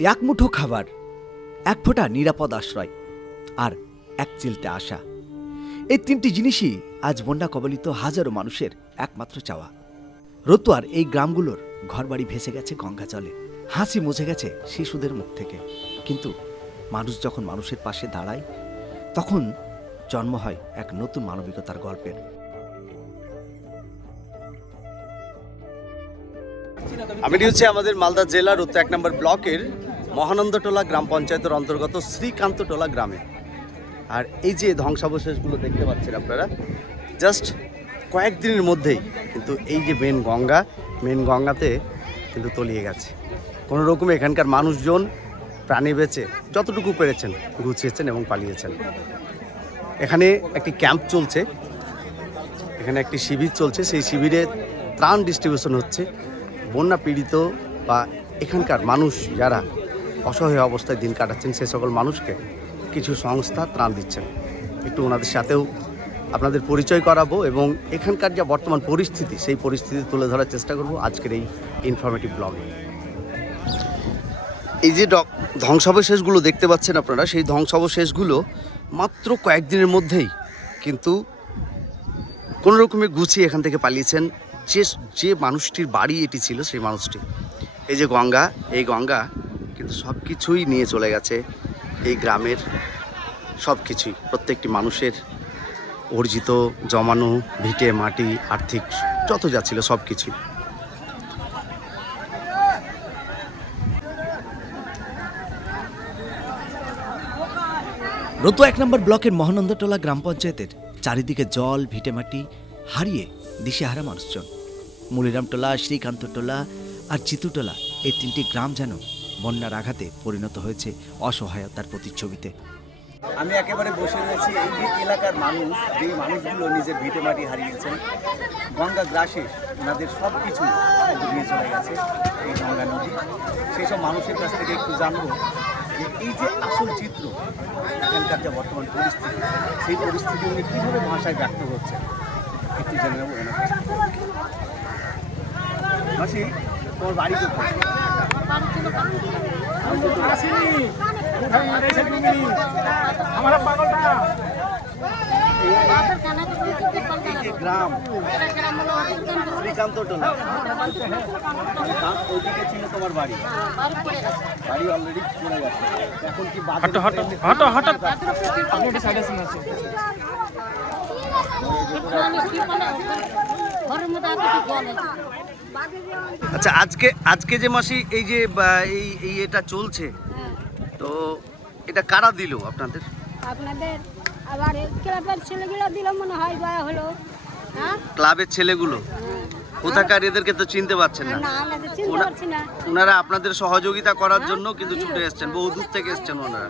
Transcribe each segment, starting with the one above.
এক মুঠো খাবার, এক ফোঁটা নিরাপদ আশ্রয় আর এক চিলতে আশা। এই তিনটি জিনিসই আজ বন্যা কবলিত হাজারো মানুষের একমাত্র চাওয়া। রতুয়ার এই গ্রামগুলোর ঘরবাড়ি ভেসে গেছে গঙ্গা জলে, হাসি মুছে গেছে শিশুদের মুখ থেকে। কিন্তু মানুষ যখন মানুষের পাশে দাঁড়ায়, তখন জন্ম হয় এক নতুন মানবিকতার গল্পের। আমি হচ্ছে আমাদের মালদা জেলার উত্তর এক নম্বর ব্লকের মহানন্দটোলা গ্রাম পঞ্চায়েতের অন্তর্গত শ্রীকান্তটোলা গ্রামে। আর এই যে ধ্বংসাবশেষগুলো দেখতে পাচ্ছেন আপনারা জাস্ট কয়েকদিনের মধ্যেই কিন্তু এই যে মেন গঙ্গা মেন গঙ্গাতে কিন্তু তলিয়ে গেছে। কোনো রকমে এখানকার মানুষজন প্রাণী বেঁচে যতটুকু পেরেছেন গুছিয়েছেন এবং পালিয়েছেন। এখানে একটি ক্যাম্প চলছে, এখানে একটি শিবির চলছে। সেই শিবিরে ত্রাণ ডিস্ট্রিবিউশন হচ্ছে। বন্যা পীড়িত বা এখানকার মানুষ যারা অসহায় অবস্থায় দিন কাটাচ্ছেন সে সকল মানুষকে। কিছু সংস্থা ত্রাণ দিচ্ছেন। একটু ওনাদের সাথেও আপনাদের পরিচয় করাবো এবং এখানকার যা বর্তমান পরিস্থিতি, সেই পরিস্থিতি তুলে ধরার চেষ্টা করব আজকের এই ইনফরমেটিভ ব্লগে এই যে ড- ধ্বংসাবশেষগুলো দেখতে পাচ্ছেন আপনারা, সেই ধ্বংসাবশেষগুলো মাত্র কয়েকদিনের মধ্যেই কিন্তু কোনো রকমে গুছিয়ে এখান থেকে পালিয়েছেন। যে যে মানুষটির বাড়ি এটি ছিল, সেই মানুষটি। এই যে গঙ্গা, এই গঙ্গা কিন্তু সব কিছুই নিয়ে চলে গেছে এই গ্রামের সব কিছুই প্রত্যেকটি মানুষের অর্জিত জমানো ভিটে, মাটি, আর্থিক যত যা ছিল সব কিছুই রতো এক নম্বর ব্লকের মহানন্দটোলা গ্রাম পঞ্চায়েতের চারিদিকে জল ভিটেমাটি হারিয়ে দিশেহারা মানুষজন। মুলিরামটোলা, শ্রীকান্তটোলা আর চিতুটোলা এই তিনটি গ্রাম যেন বন্যার আঘাতে পরিণত হয়েছে অসহায়তার প্রতিচ্ছবিতে। আমি একেবারে বসে রয়েছি এই এলাকার মানুষ, যেই মানুষগুলো নিজের ভিটে মাটি হারিয়েছেন, গঙ্গা গ্রাসে ওনাদের সব কিছু নিয়ে চলে গেছে এই গঙ্গা নদী। সেই সব মানুষের কাছ থেকে একটু জানব যে এই যে আসল চিত্র, এখানকার যে বর্তমান পরিস্থিতি, সেই পরিস্থিতি উনি কীভাবে ভাষায় ব্যক্ত হচ্ছে একটু জেনে নেব ওনার কাছ থেকে। বাড়ি কোথায়? এই গ্রাম। শ্রীকান্ত টোলা। ওইদিকে ছিল তোমার বাড়ি। বাড়ি অলরেডি চলে গেছে। এখন কি হটো হটো হটো হটো ঘরের মধ্যে আর কিছু জল আছে আচ্ছা আজকে আজকে যে মাসি এই যে এই এই এটা চলছে তো এটা কারা দিল আপনাদের? আপনাদের আবার ক্লাবের ছেলেগুলো দিল মনে হয় বা হলো হ্যাঁ? ক্লাবের ছেলেগুলো? কোথাকার এদেরকে তো চিনতে পারছেন না ওনারা আপনাদের সহযোগিতা করার জন্য কিন্তু ছুটে এসেছেন বহু দূর থেকে এসেছেন ওনারা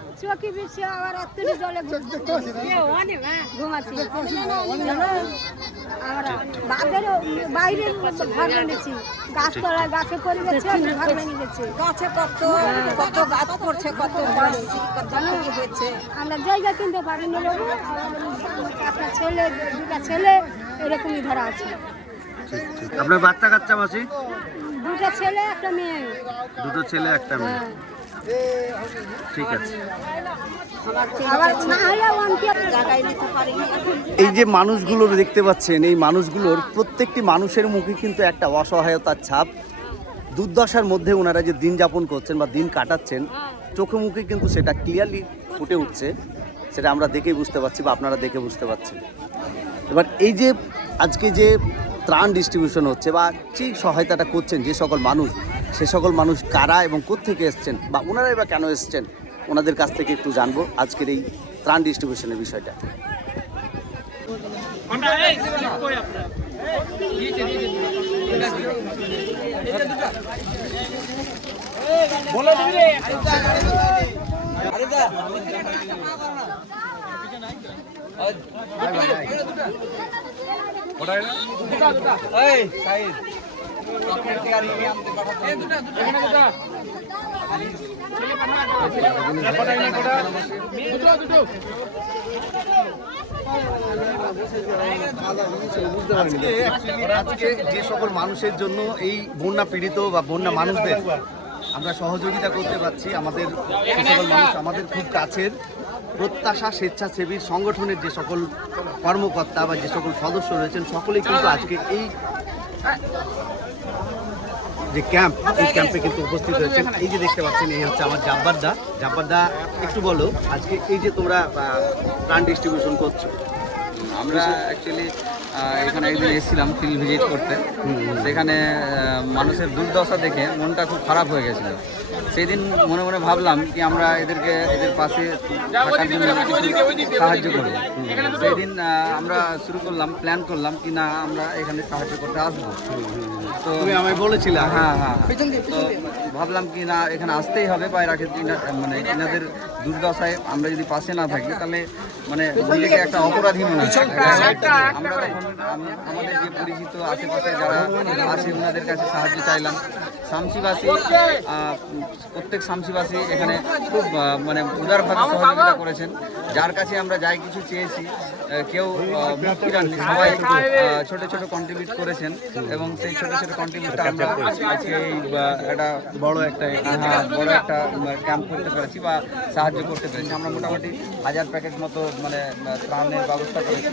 আমরা জায়গা কিনতে ছেলে দুটা ছেলে এরকমই ধরা আছে আপনার বাচ্চা কাচ্চা মাসি? দুটা ছেলে একটা মেয়ে। দুটো ছেলে একটা মেয়ে। হ্যাঁ। ঠিক আছে। এই যে মানুষগুলো দেখতে পাচ্ছেন এই মানুষগুলোর প্রত্যেকটি মানুষের মুখে কিন্তু একটা অসহায়তার ছাপ। দুর্দশার মধ্যে ওনারা যে দিন যাপন করছেন বা দিন কাটাচ্ছেন চোখে মুখে কিন্তু সেটা ক্লিয়ারলি ফুটে উঠছে। সেটা আমরা দেখেই বুঝতে পারছি বা আপনারা দেখে বুঝতে পারছেন। এবার এই যে আজকে যে ত্রাণ ডিস্ট্রিবিউশন হচ্ছে বা যে সহায়তাটা করছেন যে সকল মানুষ, সে সকল মানুষ কারা এবং কোত্থেকে এসছেন বা ওনারাই বা কেন এসছেন, ওনাদের কাছ থেকে একটু জানব আজকের এই ত্রাণ ডিস্ট্রিবিউশনের বিষয়টা। actually আজকে যে সকল মানুষের জন্য এই বন্যা পীড়িত বা বন্যা মানুষদের আমরা সহযোগিতা করতে পারছি আমাদের সকল মানুষ আমাদের খুব কাছের প্রত্যাশা, স্বেচ্ছাসেবী সংগঠনের যে সকল কর্মকর্তা বা যে সকল সদস্য রয়েছেন, সকলেই কিন্তু আজকে এই, যে ক্যাম্প, এই ক্যাম্পে কিন্তু উপস্থিত হয়েছেন এই যে দেখতে পাচ্ছেন, এই হচ্ছে আমার জাব্বারদা জাব্বারদা একটু বলো, আজকে এই যে তোমরা প্রাণ ডিস্ট্রিবিউশন করছ আমরা অ্যাকচুয়ালি এখানে একদিন এসেছিলাম ফিল্ড ভিজিট করতে। সেখানে মানুষের দুর্দশা দেখে মনটা খুব খারাপ হয়ে গেছিল। সেই দিন মনে মনে ভাবলাম কি আমরা এদেরকে এদের পাশে থাকার জন্য কিছু সাহায্য করব। সেই দিন আমরা শুরু করলাম প্ল্যান করলাম কি না আমরা এখানে সাহায্য করতে আসব। তো তুমি আমায় বলেছিলে হ্যাঁ হ্যাঁ তো ভাবলাম কি না এখানে আসতেই হবে বা এরা মানে এনাদের দুর্দশায় আমরা যদি পাশে না থাকি তাহলে মানে নিজেকে একটা অপরাধী মনে হয়। আমরা তখন আমাদের যে পরিচিত আশেপাশে যারা আছে ওনাদের কাছে সাহায্য চাইলাম। শামসিবাসী প্রত্যেক শামসিবাসী এখানে খুব মানে উদারভাবে সহযোগিতা করেছেন। যার কাছে আমরা যাই কিছু চেয়েছি কেউ সবাই ছোট ছোট কন্ট্রিবিউট করেছেন এবং সেই ছোট ছোট কন্ট্রিবিউটটা আমরা আজকে এই একটা বড় একটা হ্যাঁ বড় একটা ক্যাম্প করতে পেরেছি বা সাহায্য করতে পেরেছি। আমরা মোটামুটি হাজার প্যাকেট মতো মানে ত্রাণের ব্যবস্থা করেছি।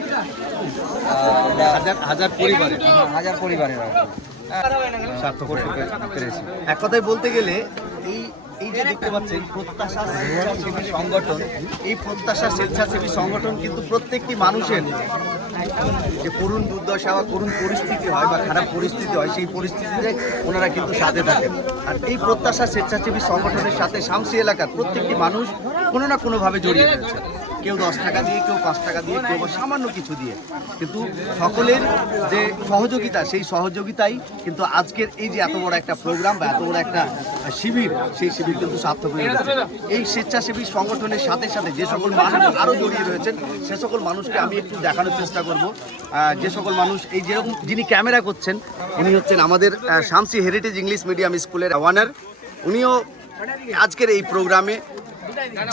হাজার হাজার পরিবারে হ্যাঁ, হাজার পরিবারের আর কি। সার্থক করতে পেরেছি। এক কথায় বলতে গেলে যে দেখতে পাচ্ছেন, প্রত্যাশা স্বেচ্ছাসেবী সংগঠন। এই প্রত্যাশা স্বেচ্ছাসেবী সংগঠন কিন্তু প্রত্যেকটি মানুষের যে করুণ দুর্দশা বা করুণ পরিস্থিতি হয় বা খারাপ পরিস্থিতি হয়, সেই পরিস্থিতিতে ওনারা কিন্তু সাথে থাকেন। আর এই প্রত্যাশা স্বেচ্ছাসেবী সংগঠনের সাথে শামসি এলাকার প্রত্যেকটি মানুষ কোনো না কোনোভাবে জড়িয়ে রয়েছে। কেউ দশ টাকা দিয়ে, কেউ পাঁচ টাকা দিয়ে, কেউ সামান্য কিছু দিয়ে। কিন্তু সকলের যে সহযোগিতা, সেই সহযোগিতাই কিন্তু আজকের এই যে এত বড় একটা প্রোগ্রাম বা এত বড় একটা শিবির, সেই শিবির কিন্তু সার্থক হয়ে গেছে এই স্বেচ্ছাসেবী সংগঠনের সাথে সাথে যে সকল মানুষ আরও জড়িয়ে রয়েছেন, সে সকল মানুষকে আমি একটু দেখানোর চেষ্টা করব। যে সকল মানুষ, এই যেরকম যিনি ক্যামেরা করছেন, উনি হচ্ছেন আমাদের শামসি হেরিটেজ ইংলিশ মিডিয়াম স্কুলের ওয়ানার উনিও আজকের এই প্রোগ্রামে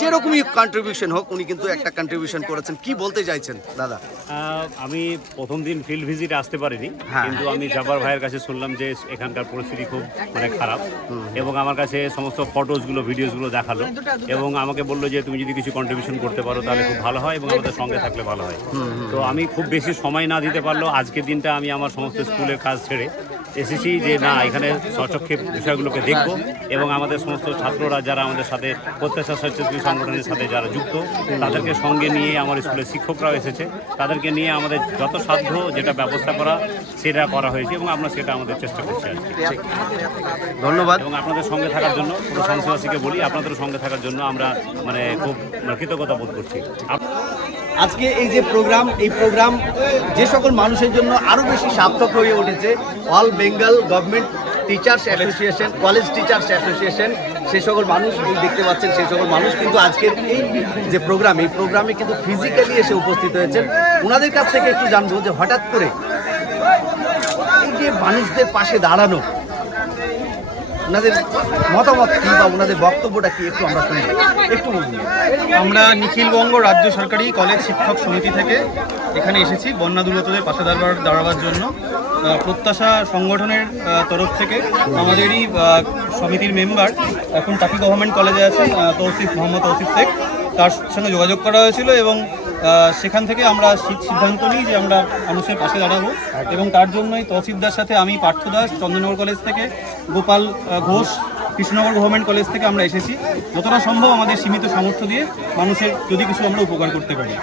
যেরকমই কন্ট্রিবিউশন হোক উনি কিন্তু একটা কন্ট্রিবিউশন করেছেন। কি বলতে চাইছেন দাদা? আমি প্রথম দিন ফিল্ড ভিজিট আসতে পারিনি হ্যাঁ। কিন্তু আমি জাবার ভাইয়ের কাছে শুনলাম যে এখানকার পরিস্থিতি খুব মানে খারাপ এবং আমার কাছে সমস্ত ফটোসগুলো ভিডিওসগুলো দেখাল এবং আমাকে বলল যে তুমি যদি কিছু কন্ট্রিবিউশন করতে পারো তাহলে খুব ভালো হয় এবং আমাদের সঙ্গে থাকলে ভালো হয়। তো আমি খুব বেশি সময় না দিতে পারলেও আজকের দিনটা আমি আমার সমস্ত স্কুলের কাজ ছেড়ে এসেছি যে না এখানে সচক্ষে বিষয়গুলোকে দেখব এবং আমাদের সমস্ত ছাত্ররা যারা আমাদের সাথে প্রত্যাশা স্বেচ্ছাসেবী সংগঠনের সাথে যারা যুক্ত তাদেরকে সঙ্গে নিয়ে আমার স্কুলের শিক্ষকরাও এসেছে। তাদেরকে নিয়ে আমাদের যত সাধ্য যেটা ব্যবস্থা করা সেটা করা হয়েছে এবং আমরা সেটা আমাদের চেষ্টা করছি আজকে ধন্যবাদ। এবং আপনাদের সঙ্গে থাকার জন্য পুরো সংসবাসীকে বলি আপনাদের সঙ্গে থাকার জন্য আমরা মানে খুব মানে কৃতজ্ঞতা বোধ করছি। আজকে এই যে প্রোগ্রাম, এই প্রোগ্রাম যে সকল মানুষের জন্য আরও বেশি সার্থক হয়ে উঠেছে, all Bengal government teachers association, college teachers association সেই সকল মানুষ দেখতে পাচ্ছেন সেই সকল মানুষ কিন্তু আজকের এই যে প্রোগ্রাম, এই প্রোগ্রামে কিন্তু ফিজিক্যালি এসে উপস্থিত হয়েছেন। ওনাদের কাছ থেকে একটু জানব যে হঠাৎ করে এই যে মানুষদের পাশে দাঁড়ানো ওনাদের মতামত কি বা ওনাদের বক্তব্যটা কি একটু আমরা শুনি। একটু আমরা নিখিলবঙ্গ রাজ্য সরকারি কলেজ শিক্ষক সমিতি থেকে এখানে এসেছি, বন্যা দুর্গতদের পাশে দাঁড়াবার দাঁড়াবার জন্য। প্রত্যাশা সংগঠনের তরফ থেকে আমাদেরই সমিতির মেম্বার এখন টাকি গভর্নমেন্ট কলেজে আছেন তৌসিফ মোহাম্মদ তৌসিফ শেখ। তার সঙ্গে যোগাযোগ করা হয়েছিল এবং সেখান থেকে আমরা সিদ্ধান্ত নিই যে আমরা মানুষের পাশে দাঁড়াবো। এবং তার জন্যই তৌসিফদার সাথে আমি পার্থ দাস চন্দননগর কলেজ থেকে গোপাল ঘোষ কৃষ্ণনগর গভর্নমেন্ট কলেজ থেকে আমরা এসেছি। যতটা সম্ভব আমাদের সীমিত সামর্থ্য দিয়ে মানুষের যদি কিছু আমরা উপকার করতে পারি।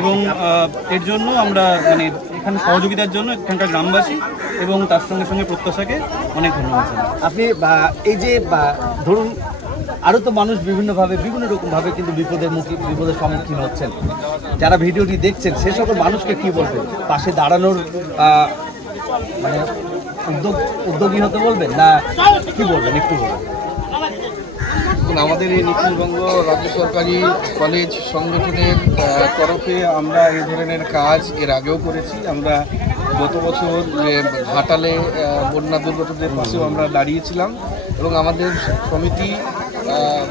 এবং এর জন্য আমরা মানে এখানে সহযোগিতার জন্য এখানকার গ্রামবাসী এবং তার সঙ্গে সঙ্গে প্রত্যাশাকে অনেক ধন্যবাদ আপনি বা, এই যে ধরুন আরও তো মানুষ বিভিন্নভাবে, বিভিন্ন রকমভাবে কিন্তু বিপদের মুখে বিপদের সম্মুখীন হচ্ছেন। যারা ভিডিওটি দেখছেন, সে সকল মানুষকে কি বলবেন? পাশে দাঁড়ানোর মানে উদ্যোগ উদ্যোগী হতে বলবেন? না কি বলবেন? একটু বলবেন। আমাদের এই নিখিলবঙ্গ রাজ্য সরকারি কলেজ সংগঠনের তরফে আমরা এই ধরনের কাজ এর আগেও করেছি। আমরা গত বছর ঘাটালে বন্যা দুর্গতদের পাশেও আমরা দাঁড়িয়েছিলাম এবং আমাদের সমিতি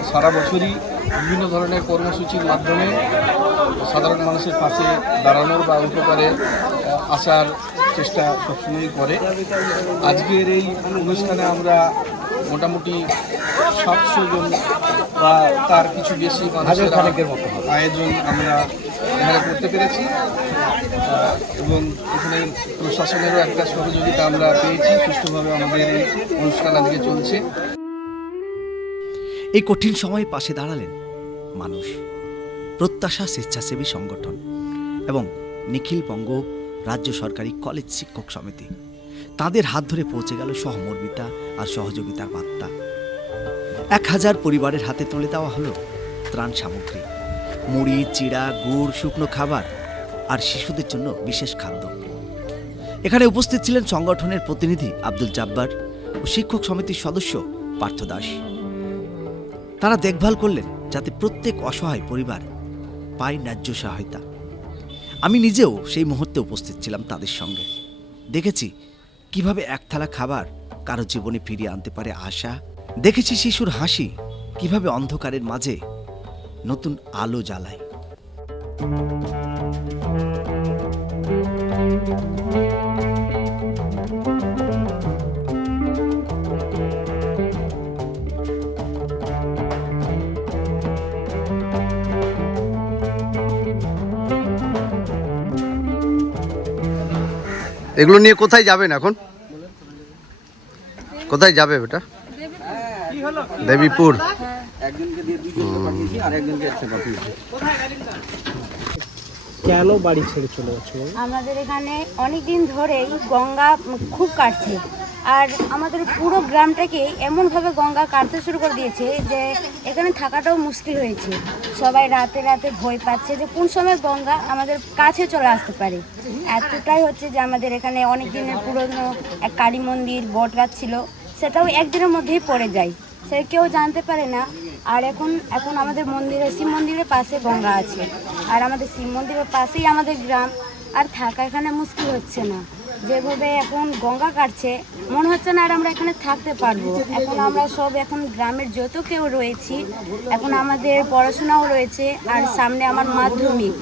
সারা বছরই বিভিন্ন ধরনের কর্মসূচির মাধ্যমে সাধারণ মানুষের পাশে দাঁড়ানোর বা উপকারে আসার চেষ্টা সবসময়ই করে। আজকের এই অনুষ্ঠানে আমরা মোটামুটি সাতশো জন বা তার কিছু বেশি মানুষের আয়োজন আমরা এখানে করতে পেরেছি। এবং এখানে প্রশাসনেরও একটা সহযোগিতা আমরা পেয়েছি। সুষ্ঠুভাবে আমাদের এই অনুষ্ঠান আজকে চলছে। এই কঠিন সময়ে পাশে দাঁড়ালেন মানুষ, প্রত্যাশা স্বেচ্ছাসেবী সংগঠন এবং নিখিল বঙ্গ রাজ্য সরকারি কলেজ শিক্ষক সমিতি। তাদের হাত ধরে পৌঁছে গেল সহমর্মিতা আর সহযোগিতার বার্তা। এক হাজার পরিবারের হাতে তুলে দেওয়া হলো ত্রাণ সামগ্রী, মুড়ি, চিড়া, গুড়, শুকনো খাবার আর শিশুদের জন্য বিশেষ খাদ্য। এখানে উপস্থিত ছিলেন সংগঠনের প্রতিনিধি আব্দুল জাব্বার ও শিক্ষক সমিতির সদস্য পার্থ দাস। তারা দেখভাল করলেন যাতে প্রত্যেক অসহায় পরিবার পায় ন্যায্য সহায়তা। আমি নিজেও সেই মুহূর্তে উপস্থিত ছিলাম তাদের সঙ্গে। দেখেছি কীভাবে এক থালা খাবার কারও জীবনে ফিরিয়ে আনতে পারে আশা। দেখেছি শিশুর হাসি কীভাবে অন্ধকারের মাঝে নতুন আলো জ্বালায়। এগুলো নিয়ে কোথায় যাবেন এখন? কোথায় যাবে বেটা দেবীপুর। একজনকে দিয়ে দুইজনকে পাঠিয়েছি আর একজনকে একটা পাঠিয়েছি কেন বাড়ি ছেড়ে চলে যাচ্ছে? আমাদের এখানে অনেকদিন ধরেই গঙ্গা খুব কাটছে আর আমাদের পুরো গ্রামটাকে এমনভাবে গঙ্গা কাটতে শুরু করে দিয়েছে যে এখানে থাকাটাও মুশকিল হয়েছে। সবাই রাতে রাতে ভয় পাচ্ছে যে কোন সময় গঙ্গা আমাদের কাছে চলে আসতে পারে। এতটাই হচ্ছে যে আমাদের এখানে অনেক দিনের পুরনো এক কালী মন্দির বট গাছ ছিল, সেটাও একদিনের মধ্যেই পড়ে যায়। সে কেউ জানতে পারে না। আর এখন এখন আমাদের মন্দিরে, শিব মন্দিরের পাশে গঙ্গা আছে। আর আমাদের শিব মন্দিরের পাশেই আমাদের গ্রাম। আর থাকা এখানে মুশকিল হচ্ছে না। যেভাবে এখন গঙ্গা কাটছে, মনে হচ্ছে না আর আমরা এখানে থাকতে পারব। এখন আমরা সব এখন গ্রামের যত কেউ রয়েছি, এখন আমাদের পড়াশোনাও রয়েছে আর সামনে আমার মাধ্যমিক।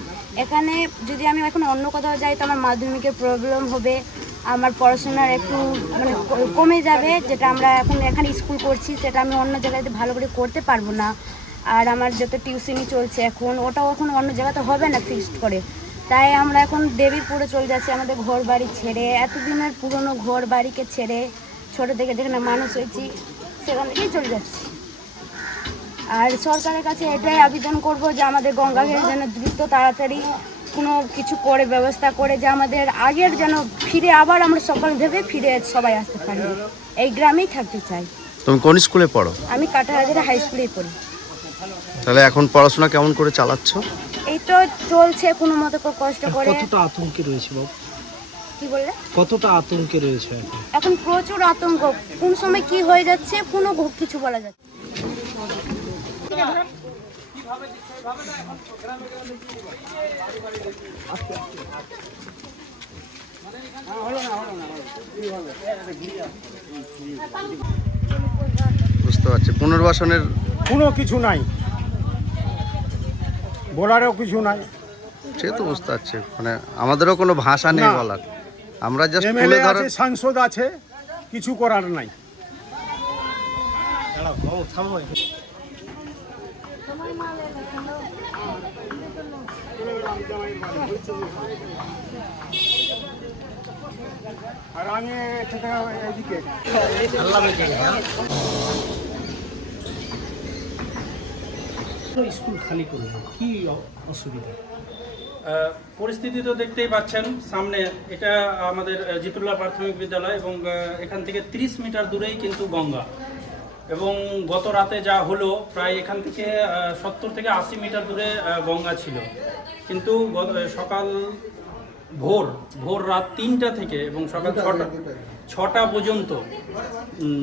এখানে যদি আমি এখন অন্য কোথাও যাই, তো আমার মাধ্যমিকের প্রবলেম হবে। আমার পড়াশোনার একটু মানে কমে যাবে, যেটা আমরা এখন এখানে স্কুল করছি, সেটা আমি অন্য জায়গাতে ভালো করে করতে পারব না। আর আমার যত টিউশনি চলছে এখন, ওটাও এখন অন্য জায়গাতে হবে না ফিক্সড করে। তাই আমরা এখন দেবীপুরে চলে যাচ্ছি আমাদের ঘর বাড়ি ছেড়ে। এতদিনের পুরনো ঘর বাড়িকে ছেড়ে ছোটো থেকে যেখানে মানুষ হয়েছি সেখান থেকেই চলে যাচ্ছি। আর সরকারের কাছে এটাই আবেদন করব যে আমাদের গঙ্গাকে যেন দ্রুত তাড়াতাড়ি কোনো কিছু করে ব্যবস্থা করে যে আমাদের আগের যেন ফিরে আবার আমরা সকাল ভেবে ফিরে সবাই আসতে পারি। এই গ্রামেই থাকতে চাই। তুমি কোন স্কুলে পড়ো? আমি কাটাহাজারে হাই স্কুলেই পড়ি। তাহলে এখন পড়াশোনা কেমন করে চালাচ্ছ? এই তো চলছে কোনো মতো করে কষ্ট করে। কতটা আতঙ্কে রয়েছে বাবু? কি বললে? কতটা আতঙ্কে রয়েছে এখন? এখন প্রচুর আতঙ্ক। কোন সময় কি হয়ে যাচ্ছে কোনো কিছু বলা যাচ্ছে না। বুঝতে পারছি। পুনর্বাসনের কোনো কিছু নাই। বলারও কিছু নাই। সে তো বুঝতে পারছি মানে আমাদেরও কোনো ভাষা নেই না। বলার। আমরা জাস্ট তুলে এমএলএ ধরার আছে সাংসদ আছে কিছু করার নাই। আর আমি এদিকে স্কুল খালি করলেন কি অসুবিধা? পরিস্থিতি তো দেখতেই পাচ্ছেন সামনে। এটা আমাদের জিতুল্লাহ প্রাথমিক বিদ্যালয় এবং এখান থেকে 30 মিটার দূরেই কিন্তু গঙ্গা। এবং গত রাতে যা হলো প্রায় এখান থেকে সত্তর থেকে আশি মিটার দূরে গঙ্গা ছিল। কিন্তু সকাল ভোর ভোর রাত তিনটা থেকে এবং সকাল ছটা ছটা পর্যন্ত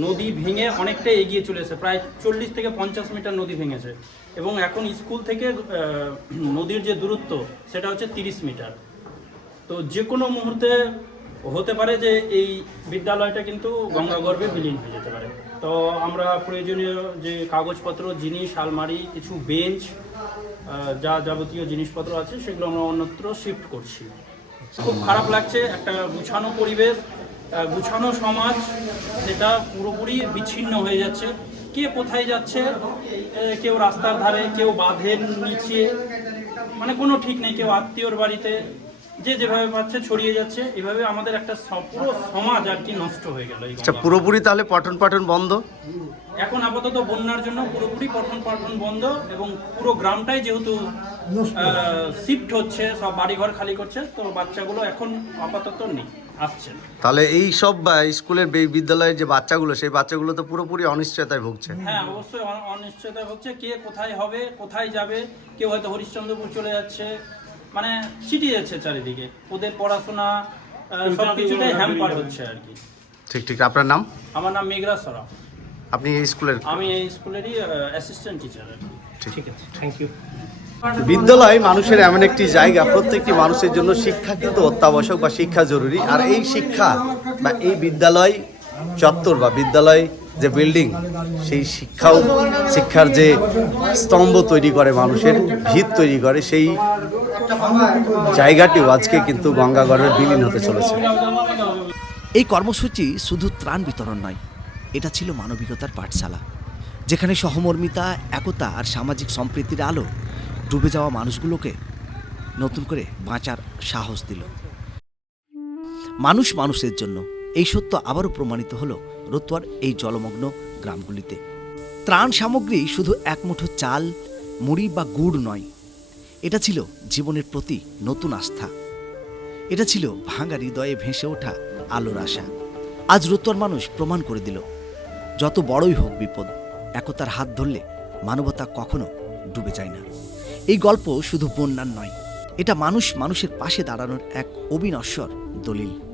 নদী ভেঙে অনেকটা এগিয়ে চলেছে প্রায় চল্লিশ থেকে পঞ্চাশ মিটার নদী ভেঙেছে। এবং এখন স্কুল থেকে নদীর যে দূরত্ব, সেটা হচ্ছে তিরিশ মিটার। তো যে কোনো মুহূর্তে হতে পারে যে এই বিদ্যালয়টা কিন্তু গঙ্গাগর্ভে বিলীন হয়ে যেতে পারে। তো আমরা প্রয়োজনীয় যে কাগজপত্র, জিনিস, আলমারি, কিছু বেঞ্চ যা যাবতীয় জিনিসপত্র আছে, সেগুলো আমরা অন্যত্র শিফট করছি। খুব খারাপ লাগছে একটা গুছানো পরিবেশ গুছানো সমাজ সেটা পুরোপুরি বিচ্ছিন্ন হয়ে যাচ্ছে। কে কোথায় যাচ্ছে কেউ রাস্তার ধারে কেউ বাঁধের নিচে মানে কোনো ঠিক নেই কেউ আত্মীয়র বাড়িতে যে যেভাবে পাচ্ছে ছড়িয়ে যাচ্ছে এভাবে আমাদের একটা পুরো সমাজ আর কি নষ্ট হয়ে গেল আচ্ছা পুরোপুরি তাহলে পঠন পাঠন বন্ধ? এখন আপাতত বন্যার জন্য পুরোপুরি পঠন পাঠন বন্ধ এবং পুরো গ্রামটাই যেহেতু শিফট হচ্ছে সব বাড়িঘর খালি করছে তো বাচ্চাগুলো এখন আপাতত নেই। আসছে না। তাহলে এই সব স্কুলের বিদ্যালয়ের যে বাচ্চাগুলো সেই বাচ্চাগুলো তো পুরোপুরি অনিশ্চয়তায় ভুগছে। হ্যাঁ অবশ্যই অন- অনিশ্চয়তা হচ্ছে কে কোথায় হবে কোথায় যাবে কেউ হয়তো হরিশ্চন্দ্রপুর চলে যাচ্ছে। মানে ছিটিয়ে যাচ্ছে চারিদিকে। ওদের পড়াশোনা সব কিছুটাই হ্যাম্পার হচ্ছে আর কি। ঠিক ঠিক। আপনার নাম? আমার নাম মেঘরা সরা। আপনি এই স্কুলের আমি এই স্কুলেরই অ্যাসিস্ট্যান্ট টিচার আর কি। ঠিক। আছে। থ্যাংক ইউ বিদ্যালয় মানুষের এমন একটি জায়গা, প্রত্যেকটি মানুষের জন্য শিক্ষা কিন্তু অত্যাবশ্যক বা শিক্ষা জরুরি। আর এই শিক্ষা বা এই বিদ্যালয় চত্বর বা বিদ্যালয় যে বিল্ডিং, সেই শিক্ষাও শিক্ষার যে স্তম্ভ তৈরি করে মানুষের, ভিত তৈরি করে, সেই জায়গাটিও আজকে কিন্তু গঙ্গাগড়ের বিলীন হতে চলেছে। এই কর্মসূচি শুধু ত্রাণ বিতরণ নয়, এটা ছিল মানবিকতার পাঠশালা, যেখানে সহমর্মিতা, একতা আর সামাজিক সম্প্রীতির আলো ডুবে যাওয়া মানুষগুলোকে নতুন করে বাঁচার সাহস দিল। মানুষ মানুষের জন্য। এই সত্য আবারও প্রমাণিত হলো রতুয়ার এই জলমগ্ন গ্রামগুলিতে। ত্রাণ সামগ্রী শুধু এক মুঠো চাল, মুড়ি বা গুড় নয়। এটা ছিল জীবনের প্রতি নতুন আস্থা। এটা ছিল ভাঙা হৃদয়ে ভেসে ওঠা আলোর আশা। আজ রতুয়ার মানুষ প্রমাণ করে দিল, যত বড়ই হোক বিপদ, একতার হাত ধরলে মানবতা কখনো ডুবে যায় না। এই গল্প শুধু বন্যার নয় এটা মানুষ মানুষের পাশে দাঁড়ানোর এক অবিনশ্বর দলিল।